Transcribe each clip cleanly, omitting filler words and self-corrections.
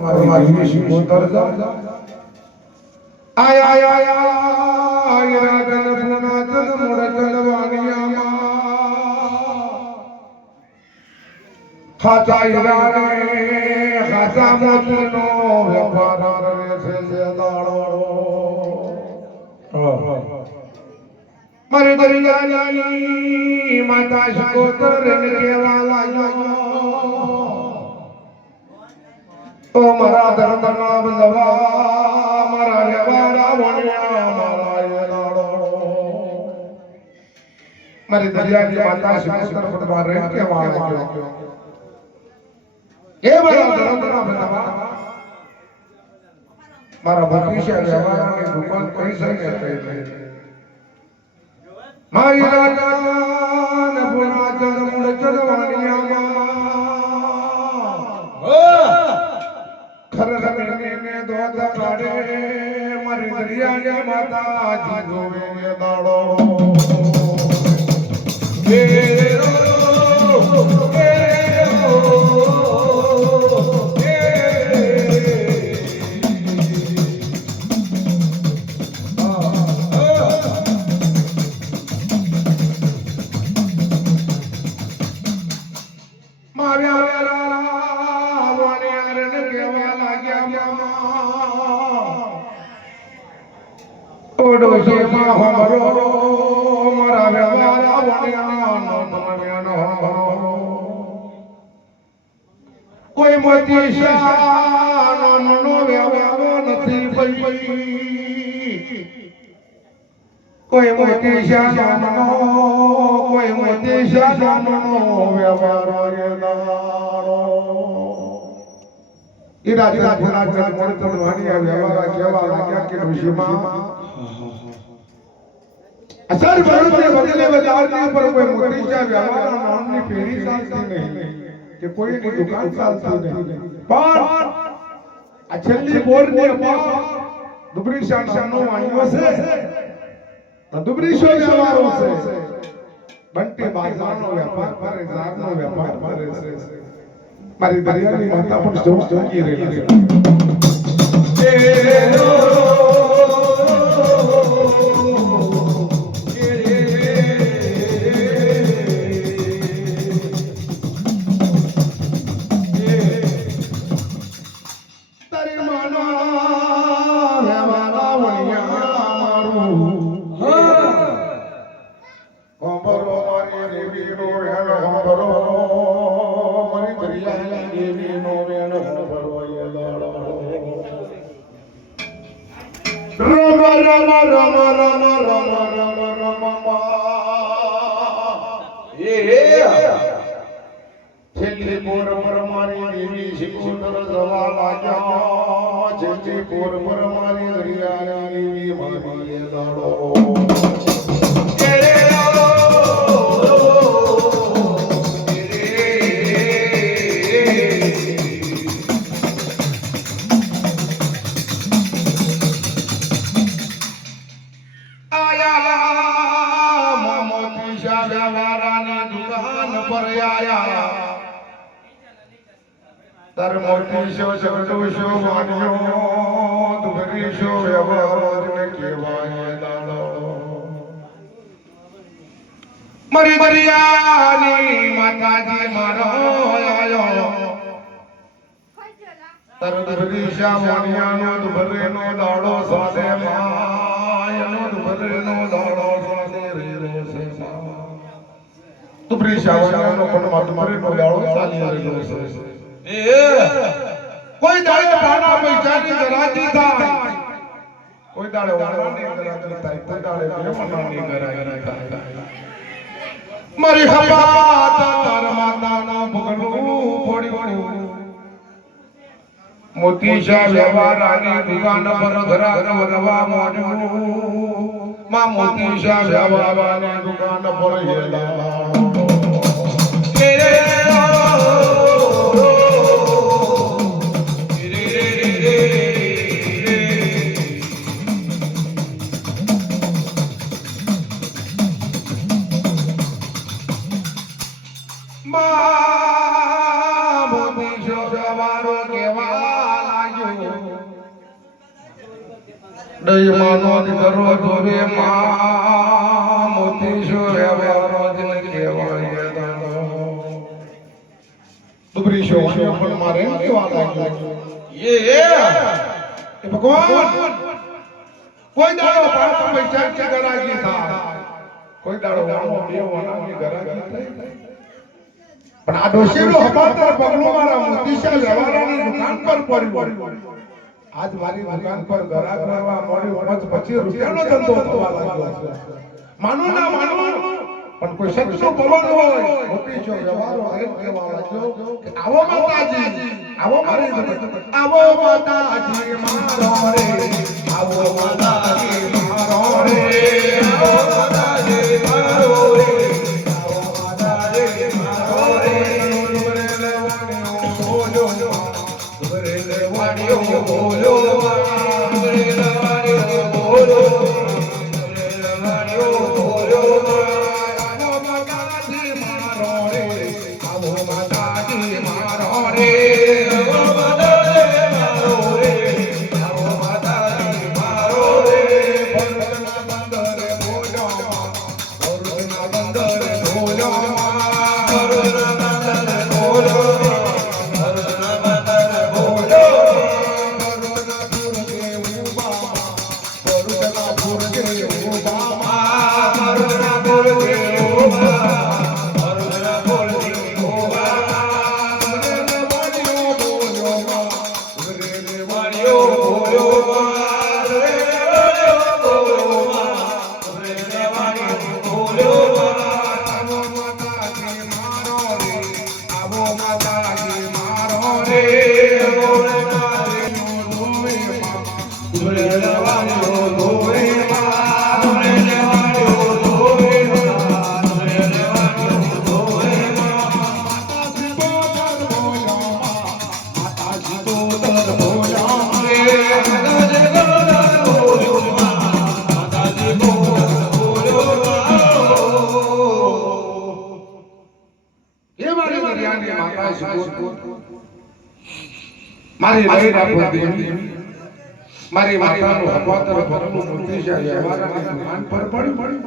મારી શિકોતર આય આય આય આય રાધન પુનાતન મોડતન વાણિયામાં ખાચા હીરાને ખાચા મોતીનો વેપાર કરે છે જે દાડો મારી દરિયાની માતા શિકોતર કેવા લાગ્યો ઓ મારા ધર્મના બંધવા મારા લેવાડા વણ્યા મારા એ દાડો મારી દરિયાની માતા શિકોતર પર રેત કેવા લાગ્યો એ મારા ધર્મના બંધવા મારા ભત્રીજા લેવાડાની દુકાન કઈ શકે કઈ મારી રાજા ને પુનાચન મુડચન વાણિયામાં ખર રમીને દોધ કાઢે મારી દરિયાની માતા જી જોવે દાડો કોઈ મોતી શાનો નો વ્યવહાર નથી ભઈ કોઈ મોતી શાનો કોઈ મોતી શાનો વ્યવહાર એ રાજા ભોળાચંદ મોડતન વાણિયા વ્યવહાર કેવા લાગ્યા કે ઋષિમાં અસર ભરતે બદલે બજારની પર કોઈ મોટી ચા વ્યવહાર નામની પેઢી ચાલતી નહીં કે કોઈની દુકાન ચાલતી નહીં પણ આ છેલ્લી બોરની અપાર દુબરી શાનનો વાણિયો છે દુબરી શો વ્યવહારો છે બંટી બાજારનો વેપાર કરે ઝાડનો વેપાર કરે છે મારી દરિયાની માતા પણ જોઈ રહી છે મારી દરિયાની માતાજી મારો આયો તર દરિયા વાણિયાનો દુબરેનો દાડો સાથે માયનો દુબરેનો દાડો સાથે રે છે દુબરી શાવણનો પણ દુબરેનો દાડો ચાલી રહ્યો છે કોઈ દાડે પાના પૈસાની ગરાજી થાય કોઈ દાડે વાળાની ગરાજી થાય કોઈ દાડે બેમનાની ગરાજી થાય મારી હવા તાર માતાના ભગલું પડ્યું મોતી શા વ્યવહારાની દુકાન પર ઘરાક વરવા મોડ્યું માં મોતી શા વ્યવહારાની દુકાન પર હેલા મોતી શો વ્યવહારો કેવા દયમાનો દીકરો જોવે માં મોતી શો વ્યવહારો દિન કેવાય દુબરી શો પણ મારે કેવા લાગ્યો એ ભગવાન કોઈ દાડો પાપ પૈસા કે ગરાગી થાય કોઈ દાડો વાણો દેવાનાની ગરાગી થાય પણ આ ડોશીનો હપાતર પગલો મારા મોતીશા વ્યવહારાની દુકાન પર પડ્યો આજ મારી દુકાન પર ગરાગ રહેવા મળ્યો 25 રૂપિયાનો ધંધો થવા લાગ્યો છે માનો ના માનો પણ કોઈ સત્ય બોલવાનો હોય મોતીશો વ્યવહારો એમ કહેવા લાગ્યો કે આવો માતાજી આવો મારી આવો માતાજી મારો રે આવો માતાજી મારો રે આવો માતાજી મારો રે આવો માતાજી મારો રે રે લેવાણીઓ બોલો રે લેવાણીઓ બોલો રે લેવાણીઓ બોલો આવો માતાજી મારો રે આવો માતાજી મારો રે મારી લઈ રાખો દેવી મારી માતાનું હપાતર ભરનું મોતીશા વ્યવહારાની દુકાન પર પડી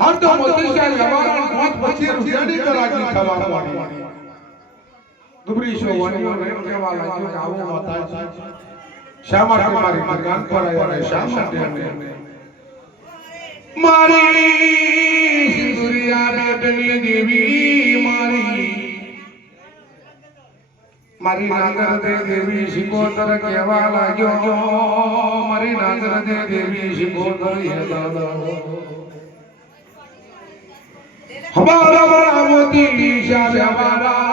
હર તો મોતીશા વ્યવહારાની 25 રૂપિયાની ગરાગી થવા માંડી દુબરી શો વાણીઓ એમ કહેવા લાગ્યો કે આવો માતાજી શા માટે મારી દુકાન પર આવ્યા શા માટે મારી સિંદુરિયા બેટની દેવી મારી નાગર દે દેવી શિકોતર કહેવા લાગ્યો મારી નાગર દે દેવી શિકોતર હે દાદા હમારા મોતી શા વ્યવહારા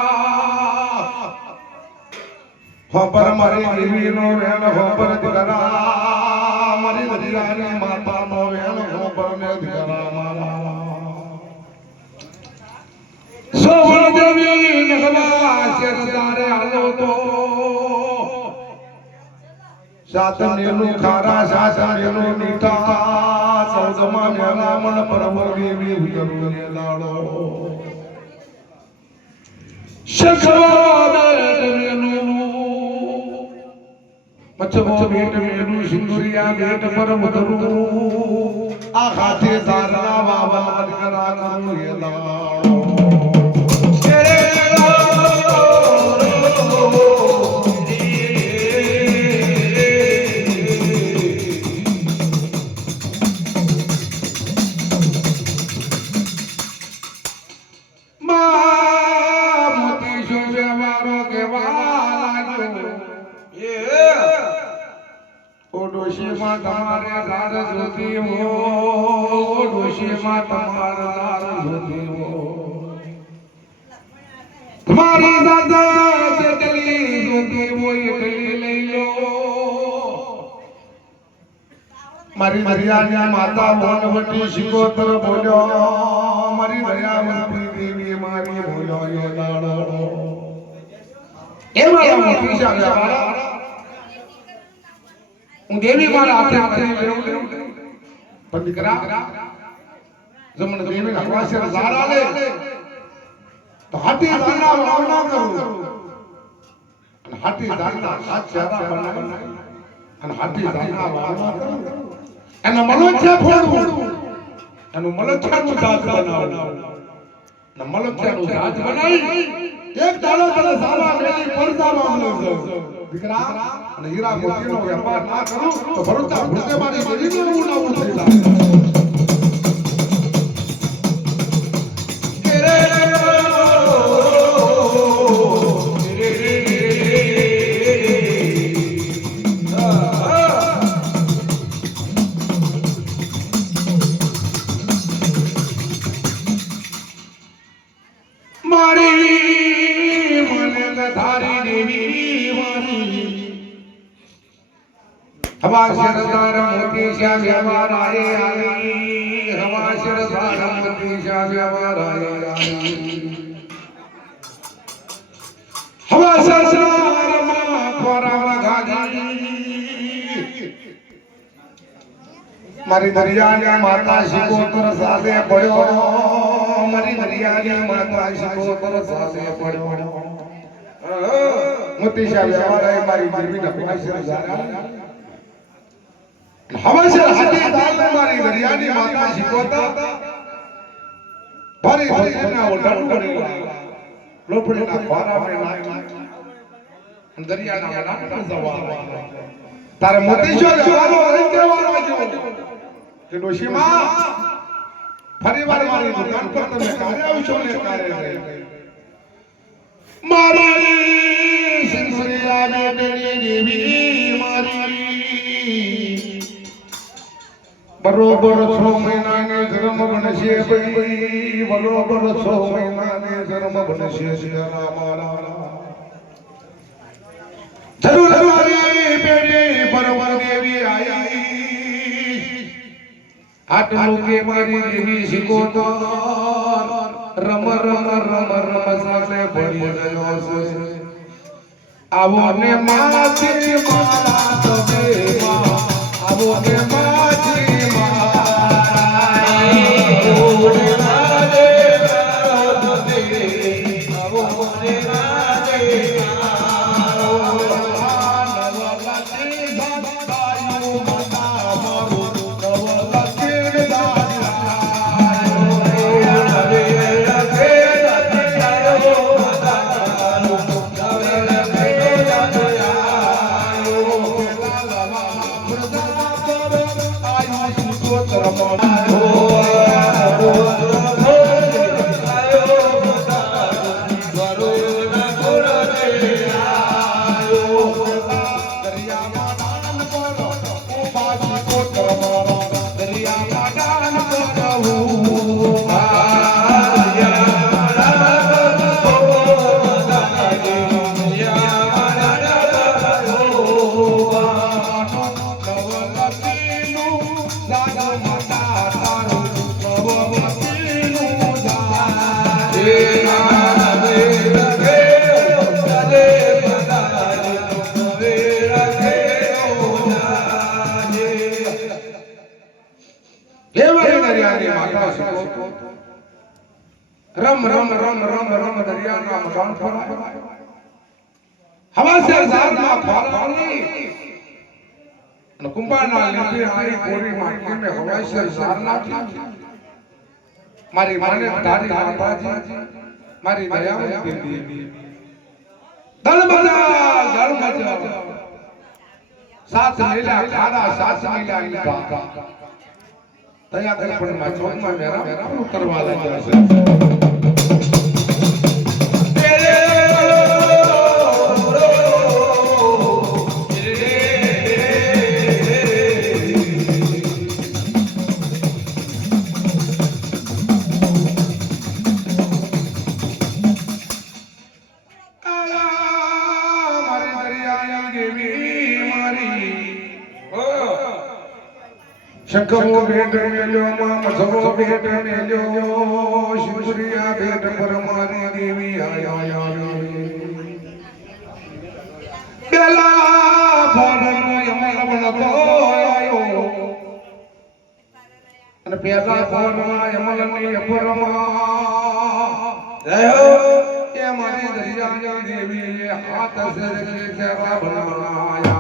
હોપર મારી દેવી નો વેણ હોપર દીકરા મારી દરિયાની માતા નો વેણ હોપર ને દીકરા મારા સોવણ દેવી નગવા શેરદારે આલો તો સાતનેલું ખારા સાતનેલું મીઠા સૌદમાં મેલામણ પરમર દેવી ઉજળું લાડો શખવા બેટમેલું પછવો બેટમેલું સિંદુરિયા બેટ પર મધરું આ હાથે તારના બાબા દીકરા કરું એ લાડો તમારે દાર જોતી હો ડોશીમાં તમારે દાર જોતી હો તમારી દાદા જેટલી જોતી હોય એટલી લઈ લો મારી દરિયાની માતા ભોનવટી શિકોતર બોલ્યો મારી દયાવતી દેવી મારી બોલ્યો એ દાડો એમાં મોટી શાળા હું દેવી મારા હાથે લેવું પણ દીકરા જમણ દેવી ના પાસે ઝાડા લે તો હાથી ઝાડા વાવના કરું અને હાથી ઝાડા હાથ ઝાડા બનાવી અને હાથી જાના વાળવા કરું એના મલોચ્છા ફોડું એનું મલોચ્છાનું જાત બનાવું ને મલોચ્છાનું જાત બનાવી એક દાડો તને સાવા મેલી પડદામાં મળજો દીકરા અને હીરા મોતીનો વેપાર ના કરું તો ભરૂચા ભૂતે મારી ગરીબને ઉડાવું થઈ જાય हवा शरदार मोती श्या व्यवहार आए आली हवा शरदार मोती श्या व्यवहार आए आली हवा शरदार मा खोरा गादी मारी दरिया माता शिकोतर सासे पड्यो मारी दरिया माता शिकोतर सासे पड्यो मोती श्या व्यवहार आए मारी देवी हवा शरदार हमेशा हाथी दाल में मारी दरियानी माता शिकोता भरी भरी ना उड़न करेगा लोपड़ी ना बारा में ना दरिया ना ना जवाब तारे मोती जो जवाब रहते वाला जो કે ડોશીમાં ફરીવાર મારી દુકાન પર તમે કાર્ય આવશો ને કાર્ય રહે મારી સિંસરિયા બેટની દેવી મારી બરોબર 6 મહિનાને જન્મ બનશે ભાઈ બરોબર 6 મહિનાને જન્મ બનશે શિરા મારા જરૂર મારી બેટી બરોબર દેવી આઈ આટલું કે મારી દેવી શીખોતો રમ રમ રમ રમ સામે પડી ગયો છે આવો ને માથી મારા તમે આવો ને માથી रम रम रम रम रम दरिया का मकान फराए हवा से हजार ना फरानी न कुंभा ना लेके आई कोरी माटी में हवा से हजार ना थी मारी माने धारी माता जी मारी दया के दी दल बजा साथ लीला खाना साथ लीला ईटा तया कर पण मा चौक में मेरा करवा लगा से शंकरो भेट मेल्यो मसरो भेट मेल्यो शिवरिया भेट पर मारी देवी आया बेला फोरनो यमल बनतो आयो અને પેલા ફોરમાં યમલની અપરમાં જયો એ મારી દરિયાની દેવી હાથ સે ખેરા બનાયા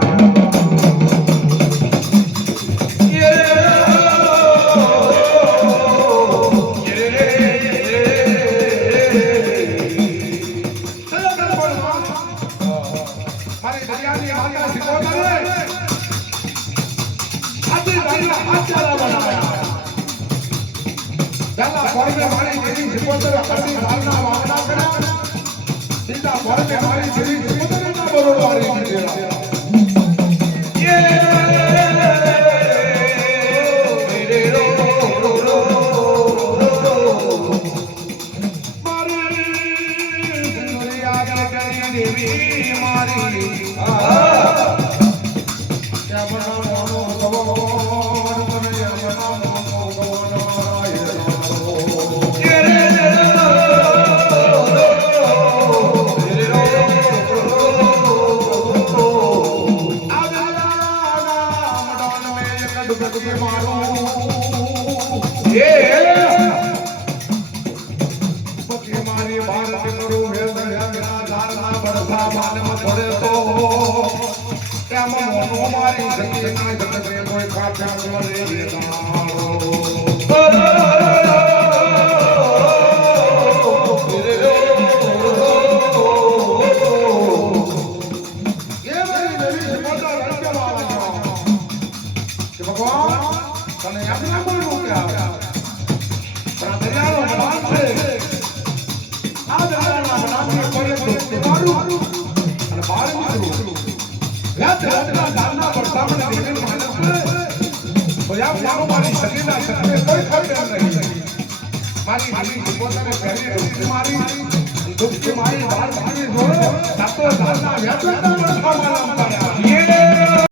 મારી દરિયાની માતા સિકોતરે આજી દાના હાચારા બનાવ્યા દાના પરમે મારી દેવી સિકોતરે આજી દાના વાગડા કર્યા સીતા પરમે મારી દેવી સિકોતરે ના બરોડારી દીધેલા મારી